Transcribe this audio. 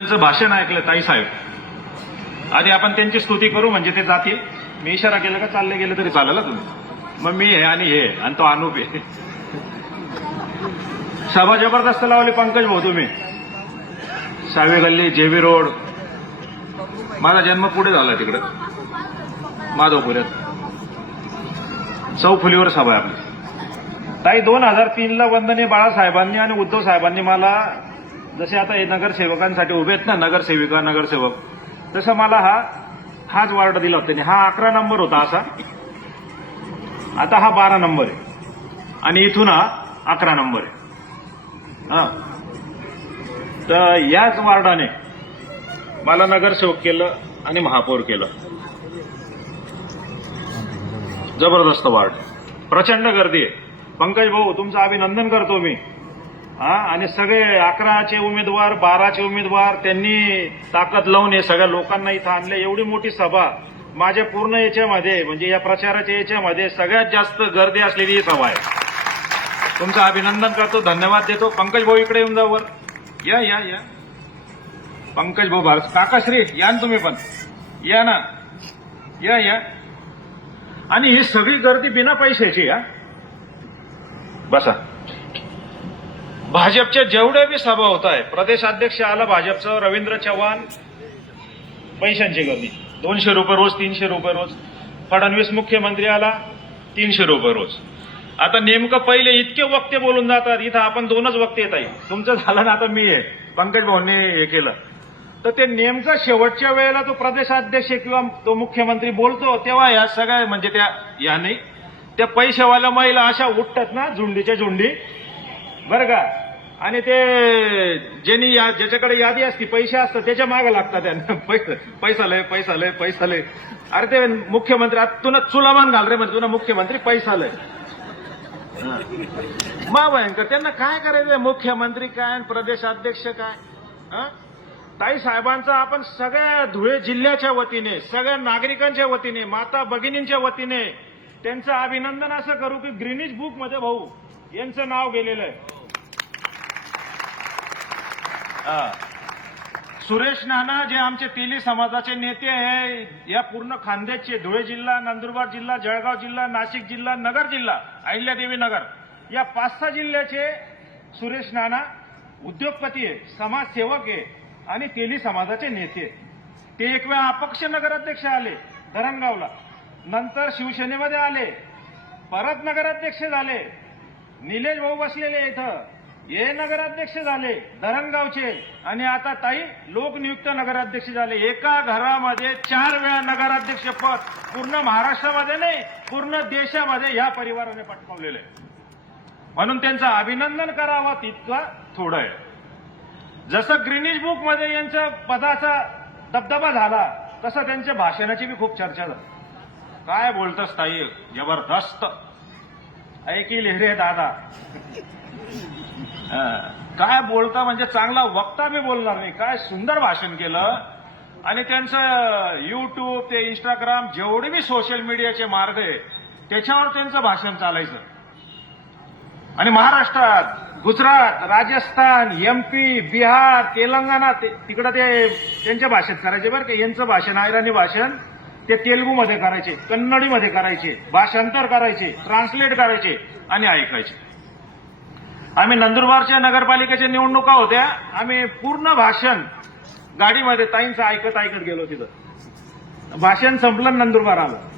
त्यांचं भाषण ऐकलं ताई साहेब. आधी आपण त्यांची स्तुती करू म्हणजे ते जातील. मी इशारा केला का चालले गेले तरी चालेल तुम्ही. मग मी हे आणि हे आणि तो अनुप आहे. सभा जबरदस्त लावली पंकज भाऊ तुम्ही. सावे गल्ली जेवी रोड. माझा जन्म पुढे झाला तिकडं. माधवपुऱ्यात. चौफुलीवर सभा आहे आपली. ताई दोन हजार तीनला वंदने बाळासाहेबांनी आणि उद्धव साहेबांनी मला जसे आता हे नगरसेवकांसाठी उभे आहेत ना नगरसेविका नगरसेवक तसं मला हा हाच वार्ड दिला होता त्यांनी. हा अकरा नंबर होता असा. आता हा बारा नंबर आहे. आणि इथून हा अकरा नंबर आहे. हा. तर याच वार्डाने मला नगरसेवक केलं आणि महापौर केलं. जबरदस्त वार्ड प्रचंड गर्दी आहे. पंकज भाऊ तुमचं अभिनंदन करतो मी. हा आणि सगळे अकराचे उमेदवार बाराचे उमेदवार त्यांनी ताकद लावून हे सगळ्या लोकांना इथं आणले. एवढी मोठी सभा माझ्या पूर्ण याच्यामध्ये म्हणजे या प्रचाराच्या याच्यामध्ये सगळ्यात जास्त गर्दी असलेली ही सभा आहे. तुमचं अभिनंदन करतो धन्यवाद देतो. पंकज भाऊ इकडे येऊन जा वर. या या या. पंकज भाऊ भारत. काकाश्री या ना तुम्ही पण. या ना. या या. आणि ही सगळी गर्दी बिना पैशाची या बसा. भाजपच्या जेवढ्या बी सभा होत आहे प्रदेशाध्यक्ष आला भाजपचं रवींद्र चव्हाण पैशांची गर्दी दोनशे रुपये रोज तीनशे रुपये रोज. फडणवीस मुख्यमंत्री आला तीनशे रुपये रोज. आता नेमकं पहिले इतके वक्ते बोलून जातात इथं आपण दोनच वक्ते येत आहे तुमचं झालं ना आता मी आहे पंकज भाऊने हे केलं. तर ते नेमकं शेवटच्या वेळेला तो प्रदेशाध्यक्ष किंवा तो मुख्यमंत्री बोलतो तेव्हा या सगळ्या म्हणजे त्या याने त्या पैशावाल्या महिला अशा उठतात ना झुंडीच्या झुंडी बरं का? आणि ते ज्यांनी या ज्याच्याकडे यादी असती पैसे असतात त्याच्यामागे लागतात त्यांना. पैसा पैसा लय पैसा लय पैसा लय. अरे ते मुख्यमंत्री आता तुला चुलामान घाल रे म्हणजे तुला मुख्यमंत्री पैसा लय. मा भयंकर त्यांना काय करायचंय? मुख्यमंत्री काय आणि प्रदेशाध्यक्ष काय? ताई साहेबांचा आपण सगळ्या धुळे जिल्ह्याच्या वतीने सगळ्या नागरिकांच्या वतीने माता भगिनींच्या वतीने त्यांचं अभिनंदन असं करू की ग्रीनिज बुकमध्ये भाऊ यांचं नाव गेलेलं आहे. सुरेश नाना जे आमचे तेली समाजाचे नेते आहे या पूर्ण खांद्याचे धुळे जिल्हा नंदुरबार जिल्हा जळगाव जिल्हा नाशिक जिल्हा नगर जिल्हा अहिल्यादेवी नगर या पाच सहा जिल्ह्याचे सुरेश नाना उद्योगपती आहे समाजसेवक आहे आणि तेली समाजाचे नेते आहे. ते एक वेळा अपक्ष नगराध्यक्ष आले धरणगावला. नंतर शिवसेनेमध्ये आले परत नगराध्यक्ष झाले निलेश भाऊ बसलेले इथं. हे नगराध्यक्ष झाले धरणगावचे. आणि आता ताई लोकनियुक्त नगराध्यक्ष झाले. एका घरामध्ये चार वेळा नगराध्यक्ष पद पूर्ण महाराष्ट्रामध्ये नाही पूर्ण देशामध्ये या परिवाराने पटकावलेलं. आहे म्हणून त्यांचं अभिनंदन करावा तितकं थोडं आहे. जसं ग्रीनिज बुकमध्ये यांच्या पदाचा दबदबा झाला तसं त्यांच्या भाषणाची बी खूप चर्चा झाली. काय बोलतस ताई? जबरदस्त. ऐकील रे दादा. काय बोलता म्हणजे चांगला वक्ता मी बोलणार नाही. काय सुंदर भाषण केलं. आणि त्यांचं युट्यूब ते इंस्टाग्राम जेवढे बी सोशल मीडियाचे मार्ग आहे त्याच्यावर त्यांचं भाषण चालायचं. आणि महाराष्ट्रात गुजरात राजस्थान एमपी बिहार तेलंगणा ते- तिकडं ते त्यांच्या भाषेत करायचे बरं का. यांचं भाषण आयराणी भाषण. ते तेलगूमध्ये करायचे कन्नडीमध्ये करायचे भाषांतर करायचे ट्रान्सलेट करायचे आणि ऐकायचे. आम्ही नंदुरबारच्या नगरपालिकेच्या निवडणुका होत्या. आम्ही पूर्ण भाषण गाडीमध्ये ताईंचं ऐकत ऐकत गेलो तिथं. भाषण संपलं नंदुरबार आलं.